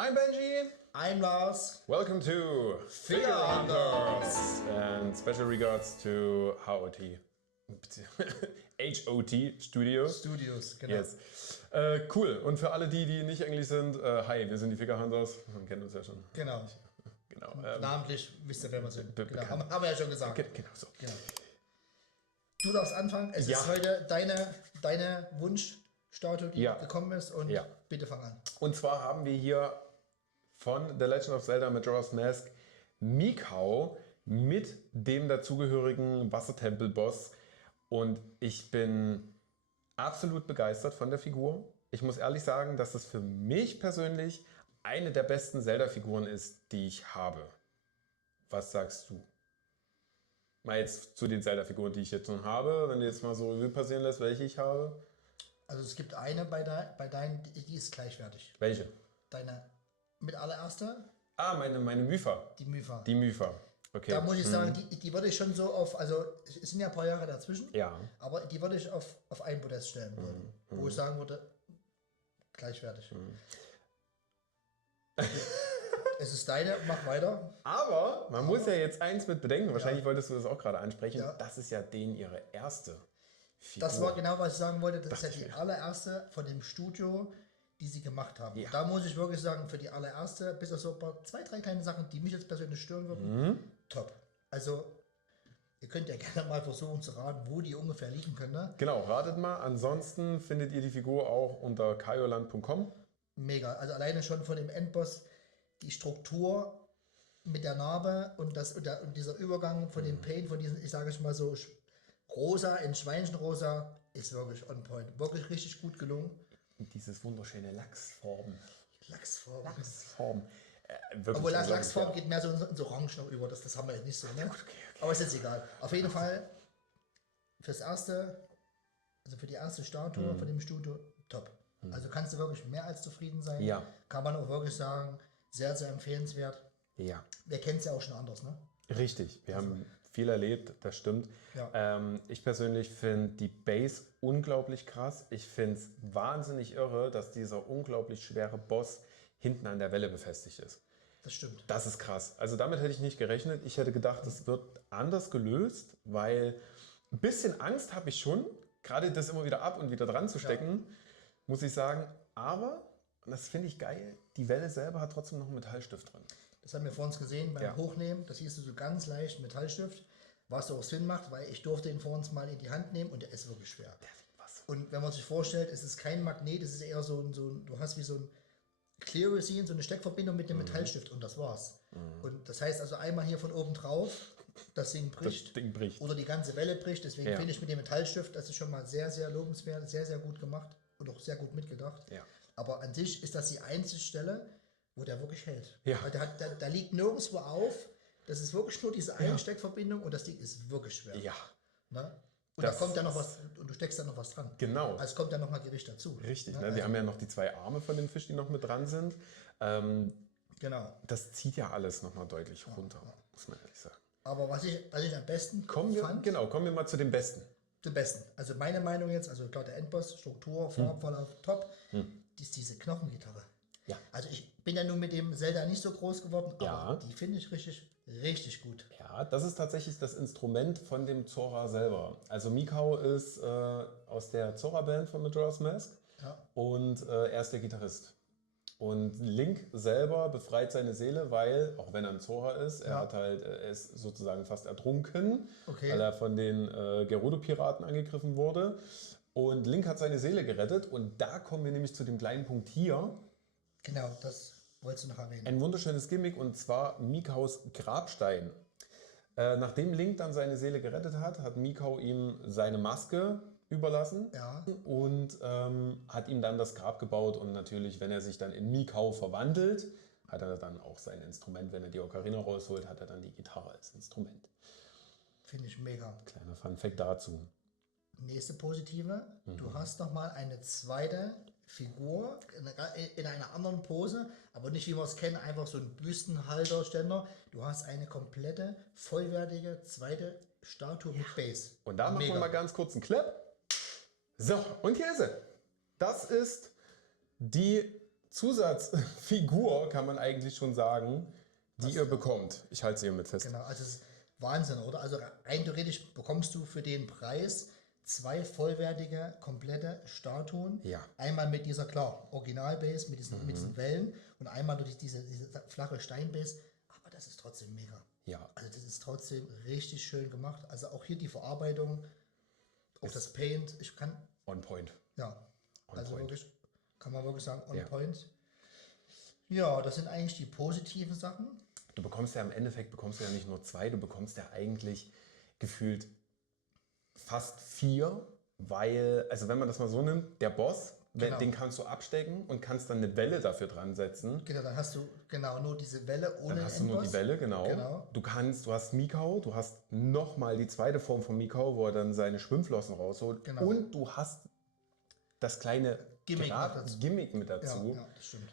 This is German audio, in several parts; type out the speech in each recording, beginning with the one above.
I'm Benji. I'm Lars. Welcome to Figure Hunters. And special regards to HOT. HOT Studios. Studios, genau. Yes. Cool. Und für alle die nicht Englisch sind, hi, wir sind die Figure Hunters. Man kennt uns ja schon. Genau. Genau. Namentlich wisst ihr, wer wir sind. Genau. bekannt. Haben wir ja schon gesagt. Genau so. Genau. Du darfst anfangen. Es Ja. ist heute deine Wunschstatue, die Ja. gekommen ist. Und Ja. bitte fang an. Und zwar haben wir hier von The Legend of Zelda Majora's Mask Mikau mit dem dazugehörigen Wassertempel-Boss. Und ich bin absolut begeistert von der Figur. Ich muss ehrlich sagen, dass das für mich persönlich eine der besten Zelda-Figuren ist, die ich habe. Was sagst du? Mal jetzt zu den Zelda-Figuren, die ich jetzt schon habe, wenn du jetzt mal so Revue passieren lässt, welche ich habe. Also es gibt eine bei deinen, die ist gleichwertig. Welche? Deine mit allererster, Ah, meine Myfa. die Myfa. Die Myfa. Okay. Da muss ich sagen, die würde ich schon so auf, also es sind ja ein paar Jahre dazwischen, Ja. aber die würde ich auf ein Podest stellen wollen, wo ich sagen würde, gleichwertig. Es ist deine, mach weiter. Aber man muss ja jetzt eins mit bedenken, wahrscheinlich wolltest du das auch gerade ansprechen, Ja. das ist ja denen ihre erste Figur. Das war genau, was ich sagen wollte, das ist ja ich die mir. allererste von dem Studio, die sie gemacht haben. Ja. Da muss ich wirklich sagen, für die allererste, bis auf so ein paar, 2, 3 kleine Sachen, die mich jetzt persönlich stören würden, top. Also, ihr könnt ja gerne mal versuchen zu raten, wo die ungefähr liegen könnte. Genau, ratet mal. Ansonsten findet ihr die Figur auch unter kaioland.com. Mega. Also alleine schon von dem Endboss, die Struktur mit der Narbe und dieser Übergang von dem Paint, von diesem, ich sage es mal so, rosa in Schweinchenrosa, ist wirklich on point. Wirklich richtig gut gelungen. Und dieses wunderschöne Lachsfarben. Lachsfarben. Lachsfarben. Wirklich Obwohl das unglaublich, Lachsfarben ja. geht mehr so ins Orange noch über, das haben wir jetzt nicht so. Ne? okay. Aber ist jetzt egal. Auf jeden Fall fürs erste, also für die erste Statue von dem Studio, top. Also kannst du wirklich mehr als zufrieden sein. Ja. Kann man auch wirklich sagen, sehr, sehr empfehlenswert. Ja, Wir kennen es ja auch schon anders, ne? richtig. Wir haben viel erlebt, das stimmt. Ja. Ich persönlich finde die Base unglaublich krass. Ich finde es wahnsinnig irre, dass dieser unglaublich schwere Boss hinten an der Welle befestigt ist. Das stimmt. Das ist krass. Also damit hätte ich nicht gerechnet. Ich hätte gedacht, es wird anders gelöst, weil ein bisschen Angst habe ich schon, gerade das immer wieder ab und wieder dran zu stecken, muss ich sagen. Aber, und das finde ich geil, die Welle selber hat trotzdem noch einen Metallstift drin. Das haben wir vor uns gesehen beim Ja. Hochnehmen. Das siehst du so ganz leicht Metallstift, was auch Sinn macht, weil ich durfte ihn vor uns mal in die Hand nehmen und der ist wirklich schwer. Was? Und wenn man sich vorstellt, es ist kein Magnet, es ist eher so ein du hast wie so ein Clear Resin, so eine Steckverbindung mit dem Metallstift und das war's. Und das heißt also einmal hier von oben drauf, das Ding bricht. Das Ding bricht. Oder die ganze Welle bricht. Deswegen Ja. finde ich mit dem Metallstift, das ist schon mal sehr, sehr lobenswert, sehr, sehr gut gemacht und auch sehr gut mitgedacht. Ja. Aber an sich ist das die einzige Stelle, wo der wirklich hält. Ja. Weil da liegt nirgendwo auf. Das ist wirklich nur diese eine Steckverbindung und das Ding ist wirklich schwer. Ja, Ne? Und Das da kommt dann noch was, und du steckst da noch was dran. Genau. Also kommt dann noch mal Gewicht dazu. richtig. Ne? Ne? Wir haben ja noch die 2 Arme von dem Fisch, die noch mit dran sind. Genau. Das zieht ja alles nochmal deutlich runter, muss man ehrlich sagen. Aber was ich am besten Kommen wir mal zu dem Besten. den besten. Also meine Meinung jetzt, also klar der Endboss, Struktur, Farbverlauf, top, die ist diese Knochengitarre. Ja. Also ich bin ja nun mit dem Zelda nicht so groß geworden, Ja. aber die finde ich richtig, richtig gut. Ja, das ist tatsächlich das Instrument von dem Zora selber. Also Mikau ist aus der Zora-Band von Majora's Mask Ja. und er ist der Gitarrist. Und Link selber befreit seine Seele, weil, auch wenn er ein Zora ist, er ist sozusagen fast ertrunken, Okay. weil er von den Gerudo-Piraten angegriffen wurde. Und Link hat seine Seele gerettet und da kommen wir nämlich zu dem kleinen Punkt hier. Genau, das wolltest du noch erwähnen. Ein wunderschönes Gimmick und zwar Mikaus Grabstein. Nachdem Link dann seine Seele gerettet hat, hat Mikau ihm seine Maske überlassen Ja. und hat ihm dann das Grab gebaut. Und natürlich, wenn er sich dann in Mikau verwandelt, hat er dann auch sein Instrument. Wenn er die Ocarina rausholt, hat er dann die Gitarre als Instrument. Finde ich mega. Kleiner Funfact dazu. Nächste positive, du hast noch mal eine zweite Figur in einer anderen Pose, aber nicht wie wir es kennen, einfach so ein Büstenhalterständer. Du hast eine komplette, vollwertige zweite Statue mit Base. Und da machen Mega. wir mal ganz kurz einen Clip. So, und hier ist sie. Das ist die Zusatzfigur, kann man eigentlich schon sagen, die ihr bekommt. Ich halte sie hier mit fest. Genau, also es ist Wahnsinn, oder? Also rein theoretisch bekommst du für den Preis 2 vollwertige, komplette Statuen. Ja. Einmal mit dieser, klar, Originalbase, mit diesen Wellen und einmal durch diese flache Steinbase. Aber das ist trotzdem mega. Ja. Also das ist trotzdem richtig schön gemacht. Also auch hier die Verarbeitung, auch das Paint. Ich kann, On point. ja, also point. wirklich, kann man wirklich sagen, on Ja. point. Ja, das sind eigentlich die positiven Sachen. Du bekommst ja im Endeffekt ja nicht nur 2, du bekommst ja eigentlich gefühlt fast 4, weil, also wenn man das mal so nimmt, der Boss, Genau. den kannst du abstecken und kannst dann eine Welle dafür dran setzen. Genau, dann hast du nur diese Welle ohne Dann hast du nur die Endboss. Welle, genau. Genau. Du hast Mikau, du hast nochmal die zweite Form von Mikau, wo er dann seine Schwimmflossen rausholt. Genau. Und du hast das kleine Gimmick mit dazu. Gimmick mit dazu. Ja, das stimmt.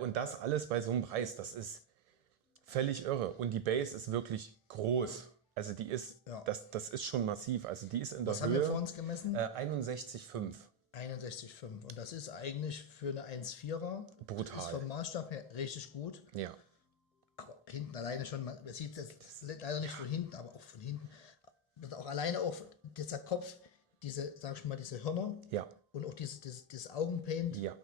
Und das alles bei so einem Preis, das ist völlig irre. Und die Base ist wirklich groß. Also die ist, Ja. das ist schon massiv. Also die ist in der Was haben wir für Höhe uns gemessen? 61,5. 61,5. Und das ist eigentlich für eine 1,4er. Brutal. Ist vom Maßstab her richtig gut. Ja. Aber hinten alleine schon, man sieht das leider nicht von hinten, aber auch von hinten. Und auch alleine auch dieser Kopf, sag ich mal, diese Hörner Ja. und auch dieses Augenpaint. Ja.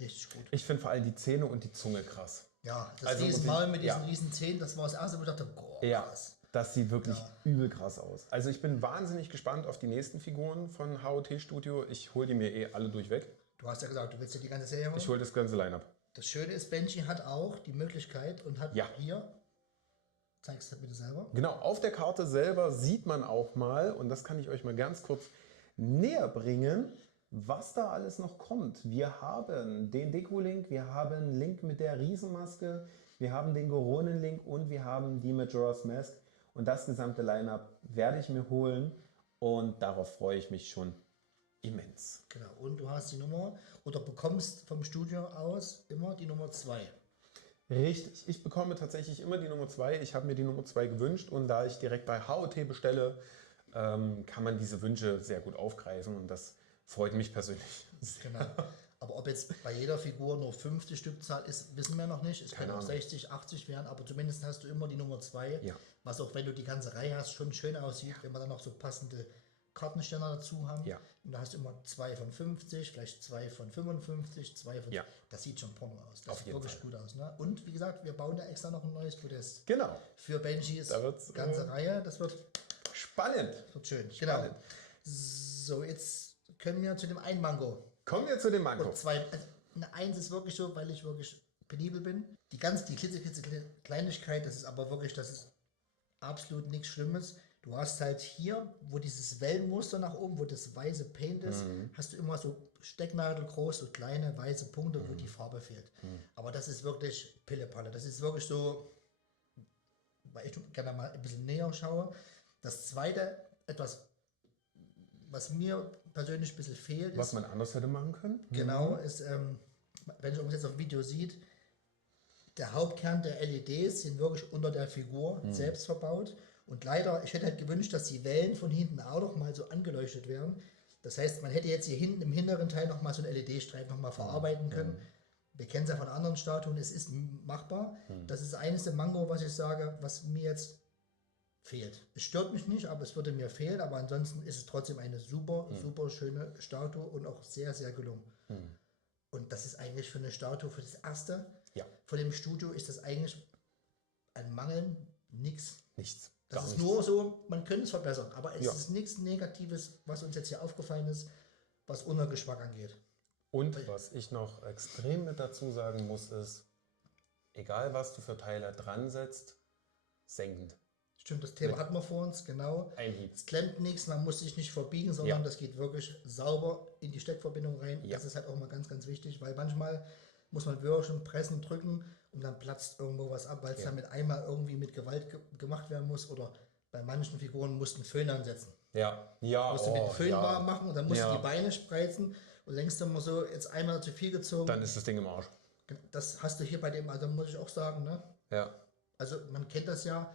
Richtig gut. Ich finde vor allem die Zähne und die Zunge krass. Ja, das Also Riesenmaul mit diesen ja. riesen Zähnen, das war das erste, wo ich dachte, boah, Ja. krass. Das sieht wirklich übel krass aus. Also ich bin wahnsinnig gespannt auf die nächsten Figuren von HOT Studio. Ich hole die mir alle durchweg. Du hast ja gesagt, du willst ja die ganze Serie machen. Ich hole das ganze Line-Up. Das Schöne ist, Benji hat auch die Möglichkeit und hat Ja. hier, zeigst du das bitte selber, Genau, auf der Karte selber sieht man auch mal, und das kann ich euch mal ganz kurz näher bringen, was da alles noch kommt. Wir haben den Deko-Link, wir haben einen Link mit der Riesenmaske, wir haben den Goronen-Link und wir haben die Majora's Mask. Und das gesamte Line-Up werde ich mir holen und darauf freue ich mich schon immens. genau, und du hast die Nummer oder bekommst vom Studio aus immer die Nummer 2. Richtig, ich bekomme tatsächlich immer die Nummer 2. Ich habe mir die Nummer 2 gewünscht und da ich direkt bei HOT bestelle, kann man diese Wünsche sehr gut aufgreifen und das freut mich persönlich. Genau. Aber ob jetzt bei jeder Figur nur 50 Stückzahl ist, wissen wir noch nicht. Es können auch Ahnung. 60, 80 werden, aber zumindest hast du immer die Nummer 2. Ja. Was auch, wenn du die ganze Reihe hast, schon schön aussieht, wenn wir dann noch so passende Kartenständer dazu haben. Ja. Und da hast du immer 2 von 50, vielleicht 2 von 55, 2 von... Ja. Das sieht schon Porno aus. Das Auf sieht jeden wirklich Fall. gut aus. Ne? Und wie gesagt, wir bauen ja extra noch ein neues Podest. Genau, Für Benjis Da wird's, ganze Reihe. Das wird spannend. schön. Spannend. Genau. So, jetzt können wir zu dem einen Mango. Kommen wir zu dem Mango. Und 2, also eine 1 ist wirklich so, weil ich wirklich penibel bin. Die klitzekleine Kleinigkeit, das ist aber wirklich, das ist absolut nichts Schlimmes. Du hast halt hier, wo dieses Wellenmuster nach oben, wo das weiße Paint ist, hast du immer so stecknadelgroß, so kleine weiße Punkte, wo die Farbe fehlt. Aber das ist wirklich Pillepalle. Das ist wirklich so, weil ich gerne mal ein bisschen näher schaue. Das zweite, etwas, was mir persönlich ein bisschen fehlt, Was ist, man anders hätte machen können. genau, ist, wenn man es jetzt auf dem Video sieht, der Hauptkern der LEDs sind wirklich unter der Figur selbst verbaut. Und leider, ich hätte halt gewünscht, dass die Wellen von hinten auch noch mal so angeleuchtet werden. Das heißt, man hätte jetzt hier hinten im hinteren Teil noch mal so einen LED-Streifen noch mal verarbeiten können. Wir kennen es ja von anderen Statuen, es ist machbar. Das ist eines der Mango, was ich sage, was mir jetzt fehlt. Es stört mich nicht, aber es würde mir fehlen. Aber ansonsten ist es trotzdem eine super, super schöne Statue und auch sehr, sehr gelungen. Und das ist eigentlich für eine Statue, für das erste Ja, von dem Studio, ist das eigentlich ein Mangel, nichts. nichts. Das Gar ist nichts. nur so, man könnte es verbessern, aber es Ja. ist nichts Negatives, was uns jetzt hier aufgefallen ist, was unser Geschmack angeht. Und was ich noch extrem mit dazu sagen muss, ist, egal was du für Teile dran setzt, senkend. Stimmt, das Thema hatten wir vor uns, genau. Ein Hieb. Es klemmt nichts, man muss sich nicht verbiegen, sondern Ja. das geht wirklich sauber in die Steckverbindung rein. Ja. Das ist halt auch mal ganz, ganz wichtig, weil manchmal muss man wirklich pressen, drücken und dann platzt irgendwo was ab, weil es dann mit einmal irgendwie mit Gewalt gemacht werden muss oder bei manchen Figuren mussten Föhn ansetzen. Ja, ja, Musst du mit dem Föhn warm machen und dann musst du Ja. die Beine spreizen und längst immer so jetzt einmal zu viel gezogen. Dann ist das Ding im Arsch. Das hast du hier bei dem, also muss ich auch sagen, ne? Ja, Also man kennt das ja,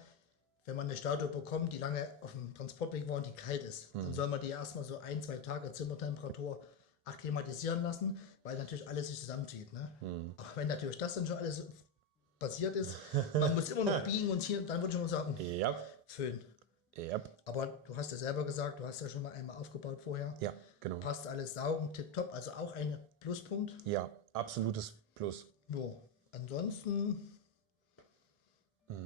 wenn man eine Statue bekommt, die lange auf dem Transportweg war und die kalt ist, dann soll man die erstmal so 1, 2 Tage Zimmertemperatur akklimatisieren lassen, weil natürlich alles sich zusammenzieht. Ne? Aber wenn natürlich das dann schon alles passiert ist, man muss immer noch biegen und hier, dann würde ich immer sagen, Ja. Föhn. Ja. Aber du hast ja selber gesagt, du hast ja schon mal einmal aufgebaut vorher. Ja, genau. Passt alles saugen, tipptopp, also auch ein Pluspunkt. Ja, absolutes Plus. Ja, ansonsten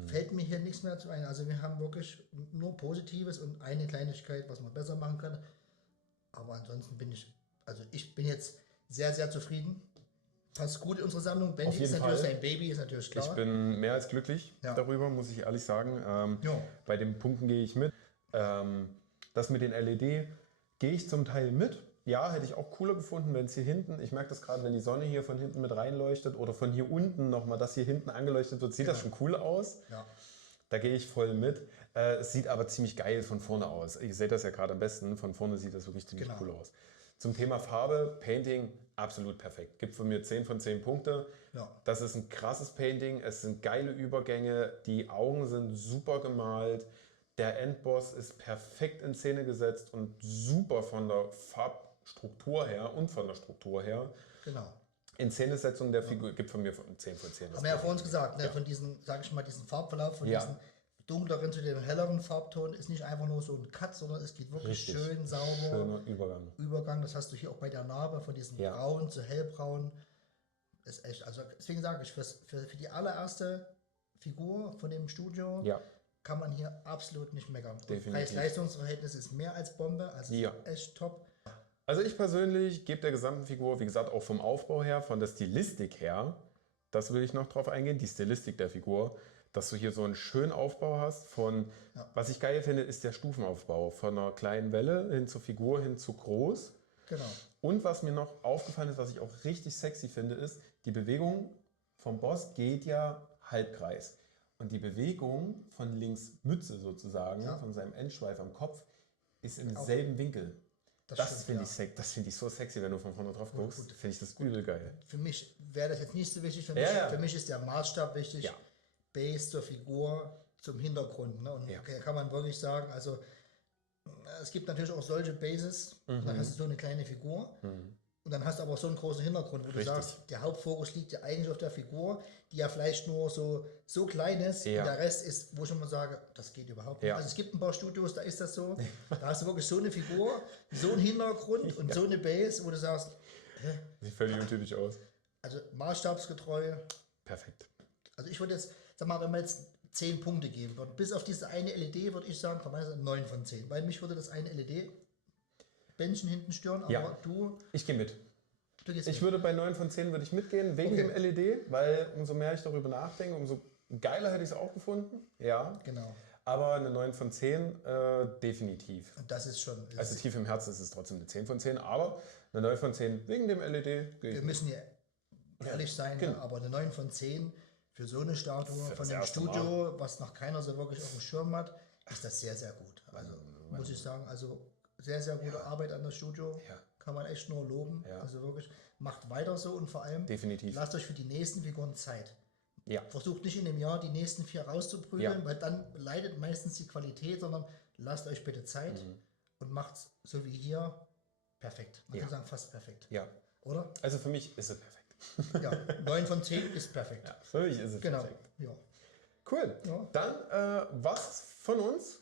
fällt mir hier nichts mehr zu ein. Also wir haben wirklich nur Positives und eine Kleinigkeit, was man besser machen kann. Aber ansonsten ich bin jetzt sehr, sehr zufrieden. Passt gut in unsere Sammlung. Benji jeden ist natürlich Fall. sein Baby, ist natürlich klar. Ich bin mehr als glücklich Ja. darüber, muss ich ehrlich sagen. Ja. Bei den Punkten gehe ich mit. Das mit den LED gehe ich zum Teil mit. Ja, hätte ich auch cooler gefunden, wenn es hier hinten, ich merke das gerade, wenn die Sonne hier von hinten mit reinleuchtet oder von hier unten nochmal, das hier hinten angeleuchtet wird, sieht das schon cool aus. Ja. Da gehe ich voll mit. Es sieht aber ziemlich geil von vorne aus. Ihr seht das ja gerade am besten. Von vorne sieht das wirklich ziemlich cool aus. Zum Thema Farbe, Painting, absolut perfekt. Gibt von mir 10 von 10 Punkte. Ja. Das ist ein krasses Painting. Es sind geile Übergänge. Die Augen sind super gemalt. Der Endboss ist perfekt in Szene gesetzt und super von der Farbstruktur her und von der Struktur her. Genau. In Szenesetzung der Figur gibt von mir 10 von 10. Haben wir ja vor uns gesagt, ne, von diesen, sage ich mal, diesen Farbverlauf, von Ja. diesen dunkleren zu dem helleren Farbton ist nicht einfach nur so ein Cut, sondern es geht wirklich Richtig. schön sauber. Schöner Übergang. Übergang, das hast du hier auch bei der Narbe, von diesem Ja. braun zu hellbraun. Ist echt, also deswegen sage ich, für die allererste Figur von dem Studio Ja. kann man hier absolut nicht meckern. Definitiv. Preis-Leistungs-Verhältnis ist mehr als Bombe, also Ja. echt top. Also ich persönlich gebe der gesamten Figur, wie gesagt, auch vom Aufbau her, von der Stilistik her, das will ich noch drauf eingehen, die Stilistik der Figur, dass du hier so einen schönen Aufbau hast von, was ich geil finde, ist der Stufenaufbau, von einer kleinen Welle hin zur Figur, hin zu groß. Genau. Und was mir noch aufgefallen ist, was ich auch richtig sexy finde, ist, die Bewegung vom Boss geht ja Halbkreis. Und die Bewegung von links Mütze sozusagen, von seinem Endschweif am Kopf, ist im selben Winkel. Das finde ich so sexy, wenn du von vorne drauf guckst. Finde ich das übel geil. Für mich wäre das jetzt nicht so wichtig. Für mich ist der Maßstab wichtig. Ja. Base zur Figur zum Hintergrund. Ne? Und da kann man wirklich sagen, also es gibt natürlich auch solche Bases, dann hast du so eine kleine Figur und dann hast du aber so einen großen Hintergrund, wo du sagst, der Hauptfokus liegt ja eigentlich auf der Figur, die ja vielleicht nur so klein ist und der Rest ist, wo ich schon mal sage, das geht überhaupt nicht. Also es gibt ein paar Studios, da ist das so, da hast du wirklich so eine Figur, so einen Hintergrund und so eine Base, wo du sagst, Sieht völlig untypisch aus. also maßstabsgetreu. Perfekt. Also ich würde jetzt, sag mal, wenn man jetzt 10 Punkte geben würde, bis auf diese eine LED, würde ich sagen, von meiner Seite 9 von 10. Weil mich würde das eine LED-Bändchen hinten stören, aber Ich gehe mit. du gehst Ich mit. würde bei 9 von 10 würde ich mitgehen, wegen dem LED, weil umso mehr ich darüber nachdenke, umso geiler hätte ich es auch gefunden. Ja. Genau. Aber eine 9 von 10 definitiv. Und das ist schon. Also tief im Herzen ist es trotzdem eine 10 von 10, aber eine 9 von 10 wegen dem LED gehe ich wir mit. müssen ja ehrlich sein, ne? Aber eine 9 von 10 für so eine Statue Für von das dem erste Studio, was noch keiner so wirklich auf dem Schirm hat, ist das sehr, sehr gut. Also muss ich sagen, also sehr, sehr gute Arbeit an das Studio. Ja. Kann man echt nur loben. Ja. Also wirklich, macht weiter so und vor allem Definitiv. lasst euch für die nächsten Figuren Zeit. Ja. Versucht nicht in dem Jahr die nächsten 4 rauszuprügeln, Ja. weil dann leidet meistens die Qualität, sondern lasst euch bitte Zeit und macht's so wie hier perfekt. Man kann sagen, fast perfekt. Ja. Oder? Also für mich ist es perfekt. Ja, 9 von 10 ist perfekt. Ja, für mich ist es Genau. perfekt. Ja. Cool. Ja. Dann was von uns.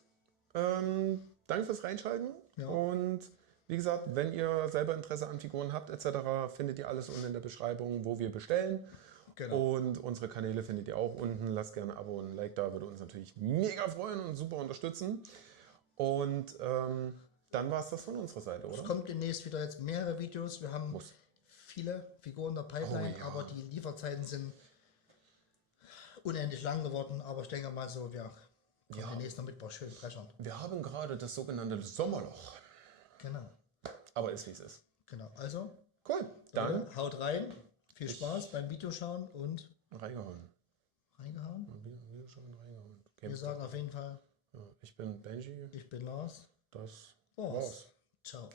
Danke fürs Reinschalten. Ja. Und wie gesagt, wenn ihr selber Interesse an Figuren habt etc., findet ihr alles unten in der Beschreibung, wo wir bestellen. Genau. Und unsere Kanäle findet ihr auch unten. Lasst gerne ein Abo und ein Like da, würde uns natürlich mega freuen und super unterstützen. Und dann war es das von unserer Seite, Es oder? kommt demnächst wieder jetzt mehrere Videos. Wir haben viele Figuren der Pipeline, Oh ja. aber die Lieferzeiten sind unendlich lang geworden. Aber ich denke mal so, wir kommen demnächst noch mit ein paar schönen Brechern. Wir haben gerade das sogenannte Sommerloch. Genau. Aber ist wie es ist. Genau. Also, Cool. Dann haut rein. Viel Spaß beim Videoschauen und reingehauen. reingehauen. Videoschauen reingehauen. Wir sagen auf jeden Fall, Ja, ich bin Benji. ich bin Lars. Das war's. war's. Ciao.